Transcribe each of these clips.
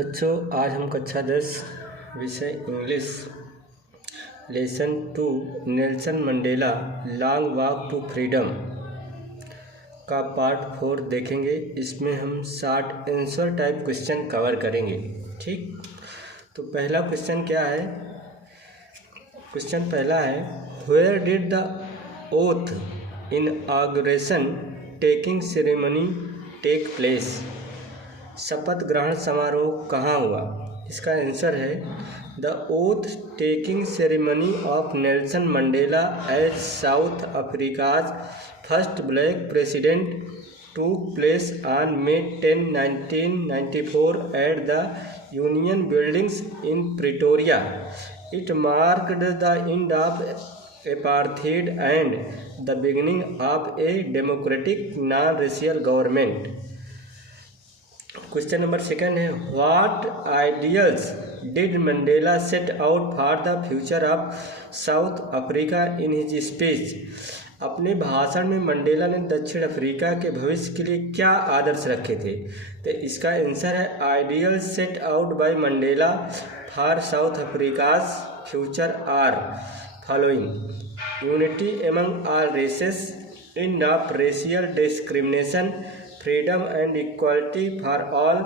बच्चों, आज हम कक्षा 10 विषय English lesson 2 Nelson Mandela long walk to freedom का पार्ट 4 देखेंगे। इसमें हम short answer type question cover करेंगे। ठीक, तो पहला क्वेश्चन क्या है? क्वेश्चन पहला है, where did the oath inauguration taking ceremony take place? शपथ ग्रहण समारोह कहाँ हुआ? इसका आंसर है the oath taking ceremony of Nelson Mandela as South Africa's first black president took place on May 10, 1994 at the Union Buildings in Pretoria. It marked the end of apartheid and the beginning of a democratic non-racial government. Question number second है, what ideals did Mandela set out for the future of South Africa in his speech? अपने भाषण में Mandela ने दक्षिण Africa के भविष्य के लिए क्या आदर्श रखे थे? तो इसका आंसर है ideals set out by Mandela for South Africa's future are following: unity among all races, end of racial discrimination, freedom and equality for all,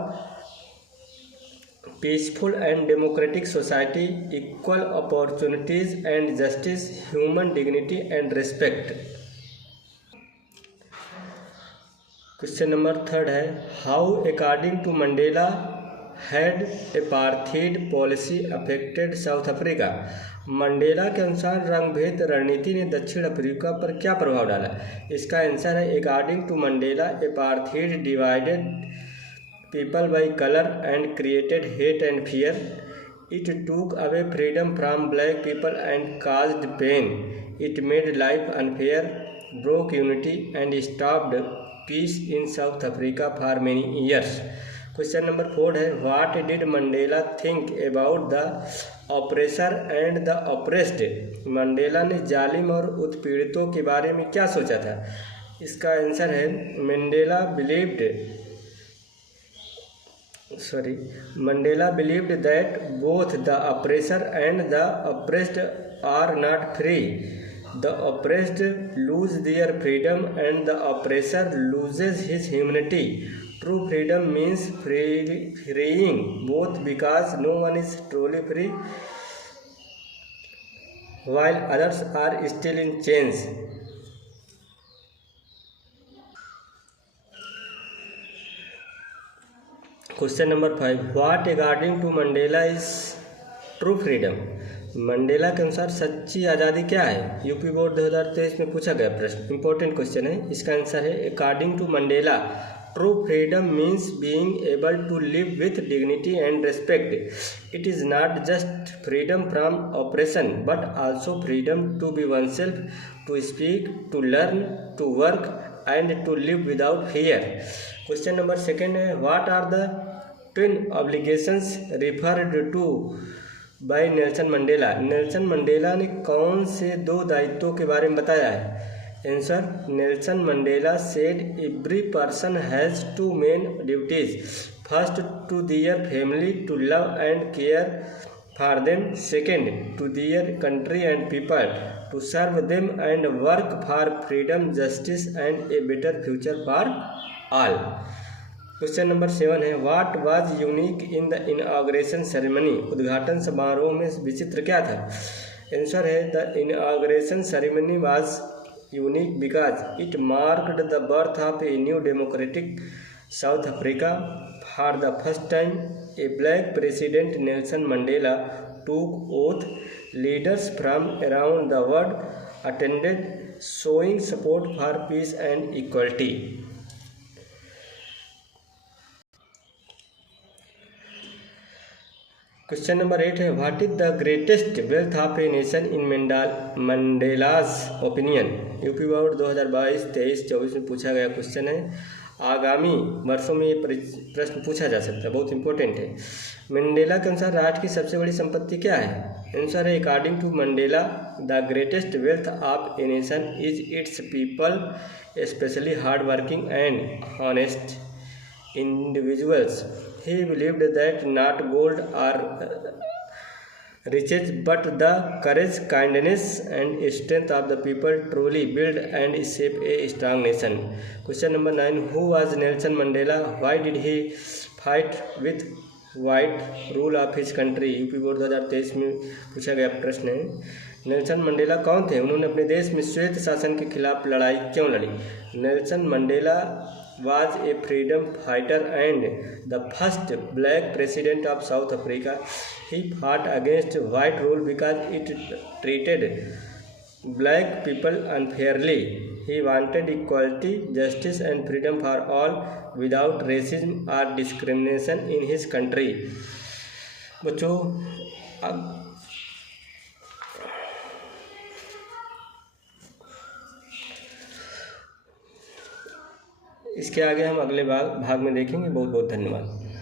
peaceful and democratic society, equal opportunities and justice, human dignity and respect. Question number third है, how according to Mandela had apartheid policy affected South Africa? Mandela के अनुसार रंगभेद रणनीति ने दक्षिण Africa पर क्या प्रभाव डाला? इसका आंसर है according to Mandela apartheid divided people by colour and created hate and fear. It took away freedom from black people and caused pain. It made life unfair, broke unity and stopped peace in South Africa for many years. Question number 4 है, what did Mandela think about the oppressor and the oppressed? Mandela ने जालिम और उत्पीड़ितों के बारे में क्या सोचा था? इसका आंसर है Mandela believed that both the oppressor and the oppressed are not free. The oppressed lose their freedom and the oppressor loses his humanity. True freedom means freeing both, because no one is truly free while others are still in chains. Question number 5, what according to Mandela is true freedom? Mandela के अनुसार सच्ची आज़ादी क्या है? UP board 2023 में पूछा गया प्रश्न, इंपॉर्टेंट क्वेश्चन है. इसका आंसर है according to Mandela true freedom means being able to live with dignity and respect. It is not just freedom from oppression but also freedom to be oneself, to speak, to learn, to work and to live without fear. Question number 2 है, what are the twin obligations referred to by Nelson Mandela? Nelson Mandela ने कौन से 2 दायित्वों के बारे में बताया है? Answer, Nelson Mandela said every person has 2 main duties. First, to their family, to love and care for them. Second, to their country and people, to serve them and work for freedom, justice and a better future for all. Question number 7 है, what was unique in the inauguration ceremony? उद्घाटन समारोह में विचित्र क्या था? Answer है the inauguration ceremony was unique because it marked the birth of a new democratic South Africa. For the first time, a black president, Nelson Mandela, took oath. Leaders from around the world attended, showing support for peace and equality. Question number 8 है, what is the greatest wealth of a nation in Mandela's opinion? UP board 2022, 23, 24 में पूछा गया question है. आगामी वर्षों में ये प्रश्न पूछा जा सकता है, बहुत इंपॉर्टेंट है. मंडेला के अनुसार राष्ट्र की सबसे बड़ी संपत्ति क्या है? आंसर है according to Mandela the greatest wealth of a nation is its people, specially hard working and honest. individuals. He believed that not gold or riches but the courage, kindness and strength of the people truly build and shape a strong nation. Question number 9. Who was Nelson Mandela? Why did he fight with white rule of his country? UP board 2023 में पूछा गया प्रश्न है। Nelson Mandela कौन थे? उन्होंने अपने देश में श्वेत शासन के खिलाफ लड़ाई क्यों लड़ी? Nelson Mandela was a freedom fighter and the first black president of South Africa. He fought against white rule because it treated black people unfairly. He wanted equality, justice and freedom for all without racism or discrimination in his country. बच्चों अब इसके आगे हम अगले भाग में देखेंगे। बहुत बहुत धन्यवाद।